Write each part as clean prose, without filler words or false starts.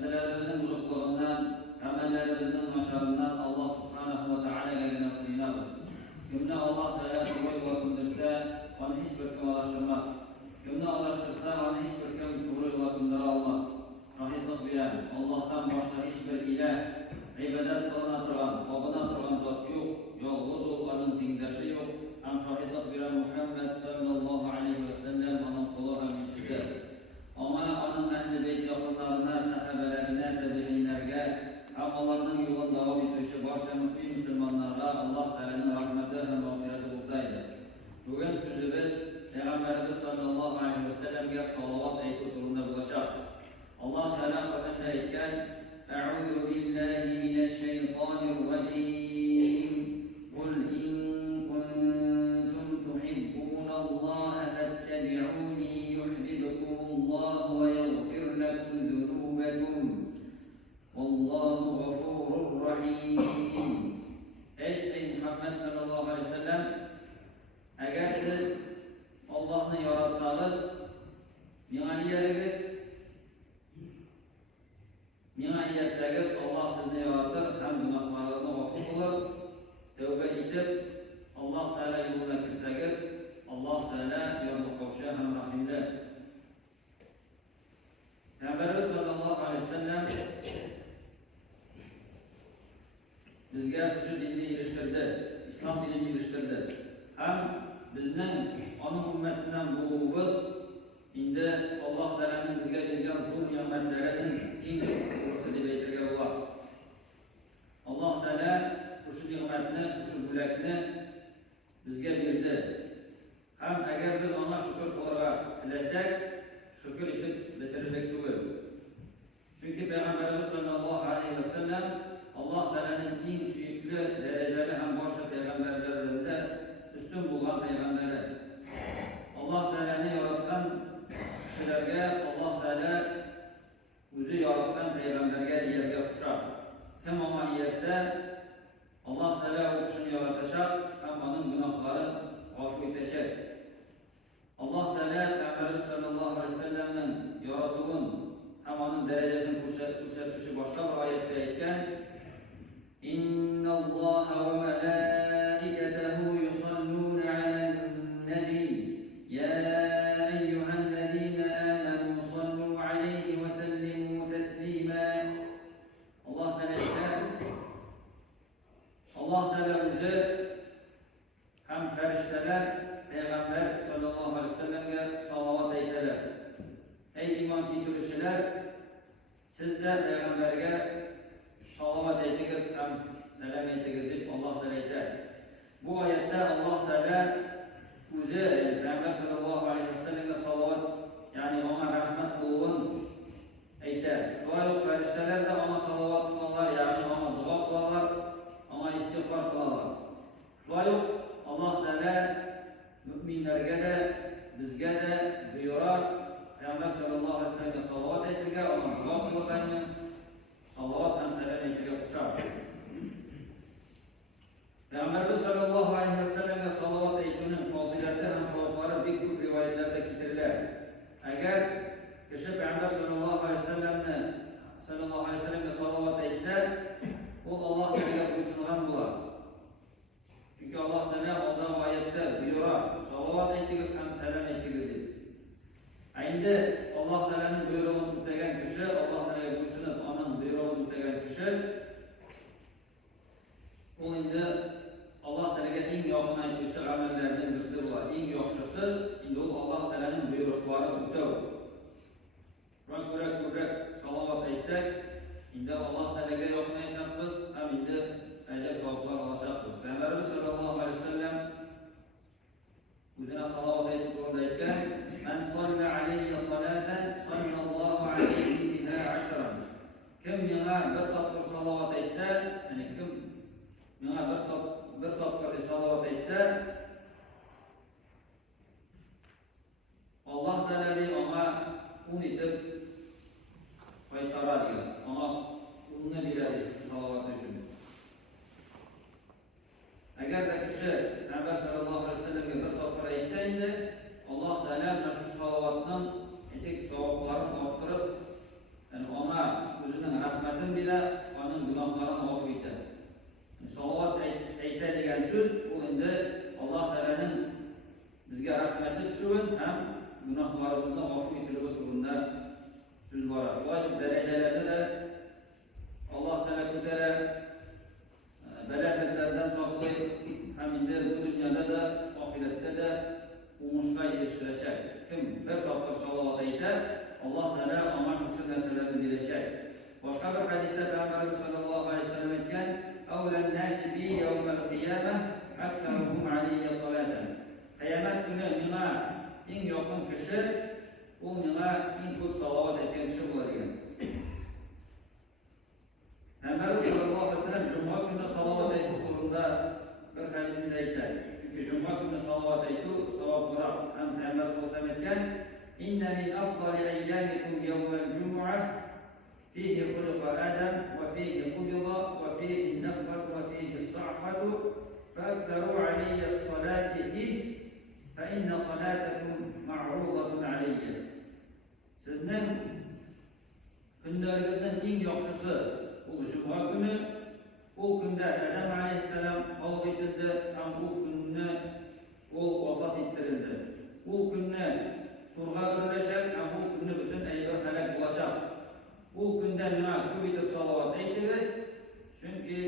Nəsələrimizin buzuqluğundan, əməllərimizin naşarından Allah subhanahu wa ta'ala ilə sığınırız. Kimni Allah Teala doğru yola döndürsə, onu heç bir kim ulaştırmaz. Kimni ulaştırsa, onu heç bir kim doğru yola döndürə almaz. Şahidlik verən, Allah'tan başqa heç bir ilah, ibadet qılına turğan, babına turğan zat yox, yalğız onun dindəşi yox. Həm şahidlik verən Muhammed sallallahu aleyhi ve sellem onun qulu həmçisi. Ona, onun əhl-i beyt yaxınlarına, səxəbələrinə, təbiinlərə, həm onların yolun davam etmişi barşa mümin müsəlmanlara Allah Teala'nın rahməti və məğfirəti olsaydı. Bugün sözümüz Peyğəmbərimiz sallallahu aleyhi ve sellem'ə salavat ayeti turunda bulacaq. Allah Teala Kur'an'da aytgan: "Eûzu billahi mineşşeytanirracim. Kul in kuntum tuhibbunallaha fattabi'uni yuhibbukumullahu ve yaghfir lakum zunubakum. Vallahu gafurur rahim." Ey Muhammed sallallahu aleyhi ve sellem, eğer siz Allah'ını yaratsanız, bana yerigiz, bana yerseniz Allah sizni yaratır, hem günahlarınızı gafur olur, tövbe edip Allah Teala yoluna girseniz, Allah Teala yoluna kavuşa hem rahimdir. Peygamberimiz sallallahu aleyhi ve sellem bizga şu dinni iliştirdi, İslam dinini iliştirdi. Hem bizden, onun ümmetinden bulduğumuz, indi Allah Teala'nın bizge vergen zor nimetlerinin en doğrusu deb aytırga bolar. Allah Teala şu nimetini, şu bülekni bizge verdi. Hem eğer biz ona şükür kılarga tilesek, şükür edip bitirmek tugul. Çünkü Peygamberimiz sallallahu aleyhi ve sellem Allah Teala'nın en süyüklü dereceli hem başta peygamberlerinde üstün bulan peygamberi. Allah Teala'nı yaratkan kişilerge Allah Teala özü yaratkan peygamberge yerge kuşar. Kim ona yerse Allah Teala o kişini yaratacak hem onun günahları affı edecek. Allah Teala Peygamberimiz sallallahu aleyhi ve sellem'in yarattığın hem onun derecesini kursetmişi başka bir ayette aytken: İnna Allah ve melaiketehu yusallun alen nebi ya eyyühellezine amenu sallu aleyhi ve sellimu teslima. Allah Teala özü hem ferişteler Peygamber sallallahu aleyhi ve sellem'e salavat eyteler. Ey iman getirişiler, sizler Peygamber'e salavat eytiniz hem selam eytiniz deyip Allah Teala eyter. Bu ayette Allah Teala özü Peygamber sallallahu aleyhi ve sellem'e salavat, yani ona rahmet kılın eyter. Şu ayet ferişteler de ona salavat kılarlar, yani ona dua kılarlar, ona istiğfar kılarlar. Şu ayet Allah Teala müminlerge de bizge de buyurar. Peygamber sallallahu aleyhi ve sellem'e salavat eytirge, ona dua kılırken salavat hem selam eytirge kuşar. Peygamberimiz sallallahu aleyhi ve sellem'e salavat eytinin fazileti hem salatları bir küp rivayetlerde getirilir. Eğer kişi Peygamber sallallahu aleyhi ve sellem'e salavat eytse, o Allah Teala buyursungan bular. Çünkü Allah Teala adam ayette buyurar, salavat eytiniz hem selam eytiniz deyip. Endi Allah Teala'nın buyruğunu tutan kişi, Allah Teala'ya buyursunup onun buyruğunu tutan kişi, o indi Allah Teala'ya en yakın aytışı amellerinin birisi var. En yaxşısı indi o Allah Teala'nın buyruqları tutuyor. Şuna göre salavat etsek, indi Allah Teala'ya yakın aytacağız, hem indi ecel savaplar alacağız. Peygamberimiz sallallahu aleyhi ve sellem özüne salavat aytib orada aytgan: "Men salla aleyye salaten sallallahu aleyhi biha aşran." Kim bana bir tapkır salavat etse, yani kim bana bir tapkır salavat etse, Allah Teala ona 10 edip qaytarar diyor. Ona 10'unu veradi şu salavat üçün. Eğer de kişi Peygamber sallallahu aleyhi ve sellem'e bir tapkır etseydi, Allah Teala şu salavatın etek sevaplarını arttırıp, yani ona özü o'rnidan bile onun günahlarını affeder. Salavat aytadigan so'z bu endi Alloh taolaning bizga rahmati tushun ham gunohlarimizni afv etilib o'tirganda so'z bor. Shular darajalarda da Alloh taolo ko'tarib balafatlardan saqlayib ham endi bu dunyoda da oxiratda da o'ngishga erishtiracak. Kim bir topqir salovat aytar, Alloh taolo ona shu narsalarni beracak. Boshqa bir hadisda Payg'ambarimiz sollallohu alayhi vasallam aytgan: "Awlan nasi bi yawmal qiyamah aktharuhum alayya salatan." Qiyomat kuni menga eng yaqin kishi u menga eng ko'p salovat aytgan kishi bo'ladi degan. Payg'ambarimiz sollallohu alayhi vasallam juma kuni salovat aytib turganda bir hadisda aytadi. Chunki juma kuni salovat aytib savobroq. Ham Payg'ambar sollallohu alayhi vasallam aytgan: "Inna min afdali ayyamikum yawmal jumu'ah فيه خلق آدم وفيه قبض وفيه النفخة وفيه الصعقة فأكثروا علي الصلاة فيه فإن صلاتكم معروضة علي." Sizning kunlaringizdan eng yaxshisi u juma kuni. U kunda Adam alayhissalom xalq etildi, ham u kunni u vafot ettirildi. U kunni surga urilajak, ham u kunni butun ayyor halak bo'lajak. U kunda menga ko'p etib salovat aytdingiz, chunki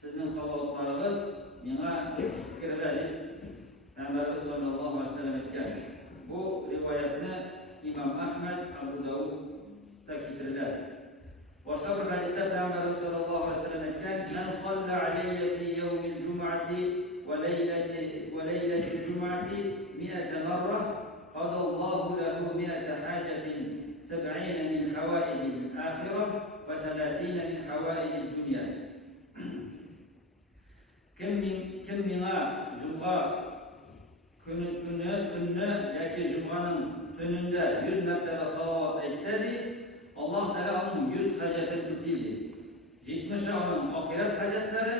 sizning salovatlaringiz menga kiradi. Payg'ambarimiz sollallohu alayhi vasallam aytgan. Bu rivoyatni Imom Ahmad, Abu Dawud ta'kidladilar. Boshqa bir hadisda Payg'ambarimiz sollallohu alayhi vasallam aytgan: "Man salla alayya fi yawmil jum'ati wa laylatil jum'ati 100 marra qadallahu lahu 100 hajatin 70 min hawaij al-akhirah wa 30 min hawaij ad-dunya." Kim menga juma kunni yoki jumaning tunida 100 martaba salovat aytsa-di, Alloh taolo uning 100 hajatini o'taydi. 70 onun oxirat hajatlari,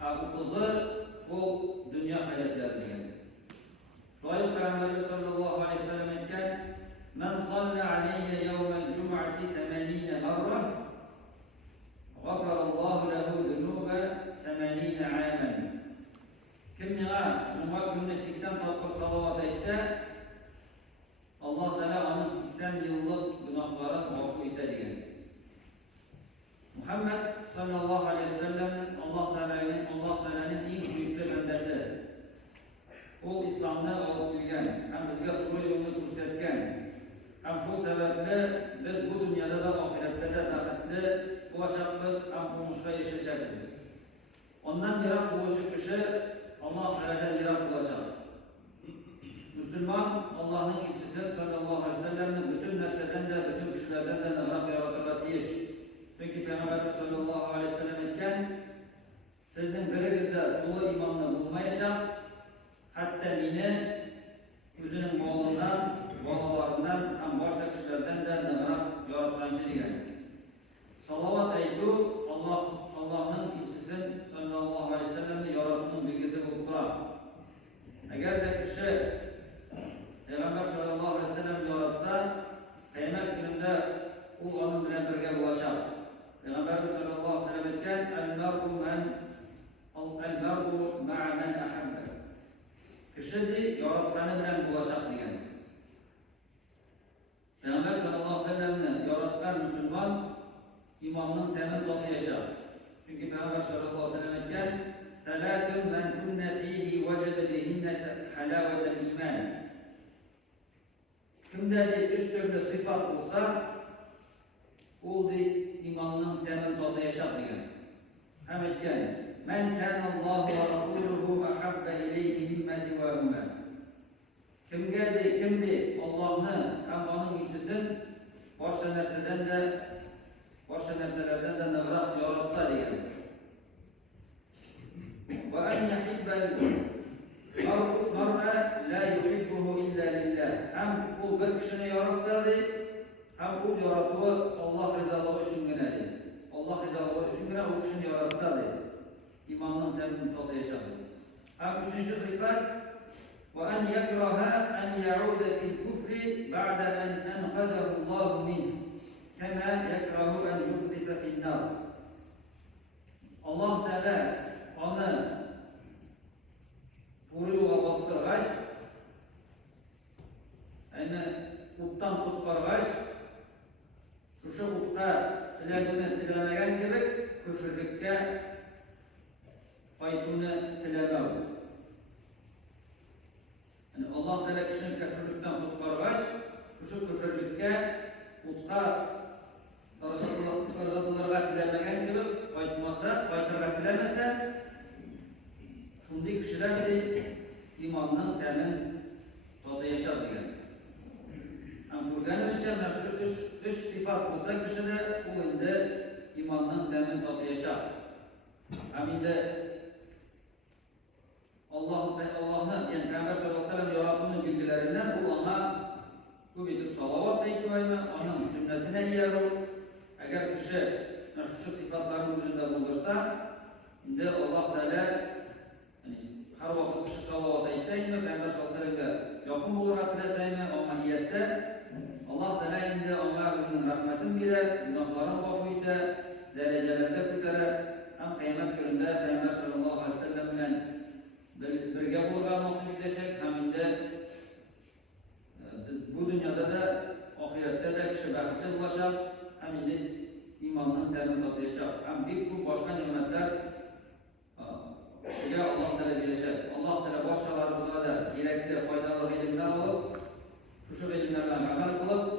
30 bu dunyo hajatlari degan. Shoir Payg'ambarimiz sollallohu alayhi vasallam aytgan: "Man salla alayya yawmal jum'ati 80 marra ghafara Allahu lahu dhunuba 80 'aman." Kim menga juma kuni 80 topqir salovat aytsa, Alloh taolo uning 80 yillik gunohlarini afv etadi degan. Muhammad sallallohu alayhi vasallam Alloh taolaning eng suyukli bandasi. U islomni olib kelgan, ham bizga to'g'ri yo'lni ko'rsatgan. Ham shu sababli biz bu dunyoda va oxiratda da baxtli bo'lashimiz, ham o'ngishga erishamiz. Ondan yiroq bo'lishi kishi Alloh taoladan yiroq bo'ladi. Müslüman Allah'ın elçisi sallallahu aleyhi ve sellem'in bütün narsadan da, bütün kişilerden de nafrat yaratılır deyiş. Çünkü Peygamberimiz sallallahu aleyhi ve sellem etken, sizin birinizde dolu imanını bulmayacak, hatta meni özünün malından, balalarından, hem başka kişilerden de nafrat yaratkan şey diyen. Salavat aytu Allah'ın elçisi sallallahu aleyhi ve sellem'in yaratımının bilgisi bulup durar. Eğer de kişi Peygamber sallallahu aleyhi ve sellem yaratsa, kıyamet gününde o onun bilen birge bulaşar. Peygamberimiz sallallahu aleyhi ve sellem etken, "El-mer'u ma'a men ahabbe." Kişi de yaratkanı bilen bulaşar diyen. Peygamber sallallahu aleyhi ve sellem'ni yaratkan Müslüman imanın temin tadı yaşar. Çünkü Peygamber sallallahu aleyhi ve sellem etken, "Selâtun men kunne fihi vecede bihinne halâvetel iman." Kimde de üç türlü sıfat olsa, o da imanın temin tadı yaşar diyen. Hem etken, "Men kânallâhu ve rasûluhu ahabbe ileyhi mimme sivâhuma." Kimde Allah'ını hem onun elçisin başka narsalardan da nefret yaratsa diyen. Ve en yahibbel mar'a la yuhibbuhu illa lillah. Hem o bir kişini yaratsa di, hem o yaratığı Allah rızalığı için gönedi. Allah rızalığı için gönedi o kişini yaratsa di. İmanın temin tadı yaşadı. Hem üçüncü sıfat, ve en yekraha en ya'ude fil kufri ba'da en enqadahu Allahu min. Kema yekra şuşa utqa tilagini tilamagan kebek küfürlükka qaytuni tilamau. Yani Allah Teala kişinin küfürlükten tutkargaç, şuşa küfürlükka utqa ırgıtılırga tilamagan kebek qaytmasa, qaytırga tilamasa, şunday kişiler de imanның təmin tadı yaşar degan. Hem ko'rganimizcha mana shu üç sifat bo'lsa kishida u endi imonning ta'min tadı yaşar. Hem endi Allah'ın yani Peygamber sallallahu aleyhi ve sellem yaratığının bilgilerinden bu ona ko'p etib salavat aytmaymi, onun sünnetine yer ol. Eğer kişi şu sıfatların özünde bulursa, endi Allah Teala her vakit kişi salavat aytsaymi, Peygamber sallallahu aleyhi ve sellem'e yakın bulurga tilasaymi, ona yerse Allah Teala endi ona özünün rahmetin birer, günahlarını g'afur eter, derecelerde ko'tarar. Hem kıyamet gününde Peygamber sallallahu aleyhi ve sellem bilen birge bulurga nasip edecek, hem endi bu dünyada da ahirette de kişi baxtli bo'lacak, hem endi imanning ta'min tadı yaşar. Hem bir ko'p boshqa ne'matlar kişiye Allah Teala verecek. Allah Teala barchalarımızga da gerekli faydalı ilimler alıp, şu ilimlerle amel kılıp,